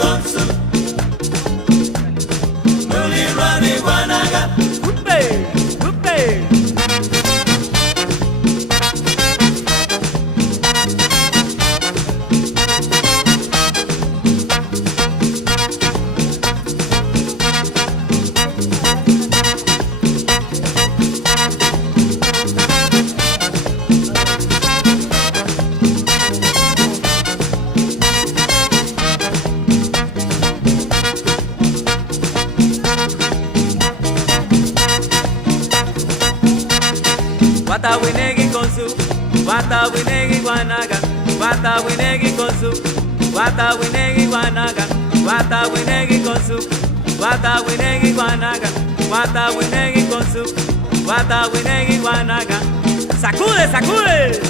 con su Muli Rani Guanaga. ¡Upe! ¡Upe! Watawinegi con su, Watawinegi Guanaga, Watawinegi con su, Watawinegi Guanaga, Watawinegi con su, Watawinegi Guanaga, Watawinegi con su, Watawinegi Guanaga. ¡Sacude, sacude!